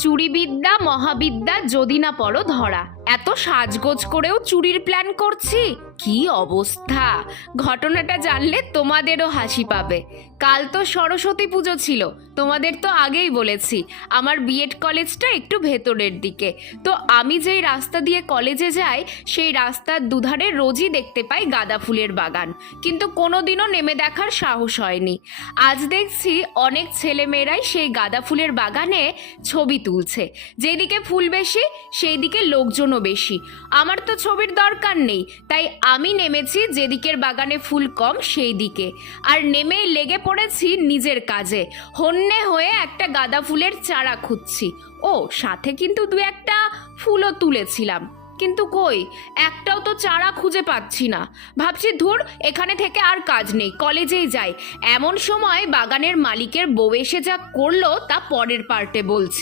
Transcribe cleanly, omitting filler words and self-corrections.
চুরিবিদ্যা মহাবিদ্যা যদি না পড়ো ধরা। এত সাজগোজ করেও চুরির প্ল্যান করছি, কি অবস্থা! ঘটনাটা জানলে তোমাদেরও হাসি পাবে। কাল তো সরস্বতী পুজো ছিল, তোমাদের তো আগেই বলেছি আমার বিএড কলেজটা একটু ভেতরের দিকে। তো আমি যেই রাস্তা দিয়ে কলেজে যাই সেই রাস্তার দুধারে রোজই দেখতে পাই গাঁদা ফুলের বাগান, কিন্তু কোনোদিনও নেমে দেখার সাহস হয়নি। আজ দেখছি অনেক ছেলেমেয়েরাই সেই গাঁদা ফুলের বাগানে ছবি তুলছে। যেদিকে ফুল বেশি সেই দিকে লোকজনও বেশি। আমার তো ছবির দরকার নেই, তাই আমি নেমেছি যেদিকের বাগানে ফুল কম সেই দিকে, আর নেমেই লেগে পড়েছি নিজের কাজে। হন্যে হয়ে একটা গাঁদা ফুলের চারা খুঁজছি। ও সাথে কিন্তু দু একটা ফুলও তুলেছিলাম, কিন্তু কই একটাও তো চারা খুঁজে পাচ্ছি না। ভাবছি ধুর, এখানে থেকে আর কাজ নেই, কলেজেই যাই। এমন সময় বাগানের মালিকের বউ এসে যা করলো তা পরের পার্টে বলছি।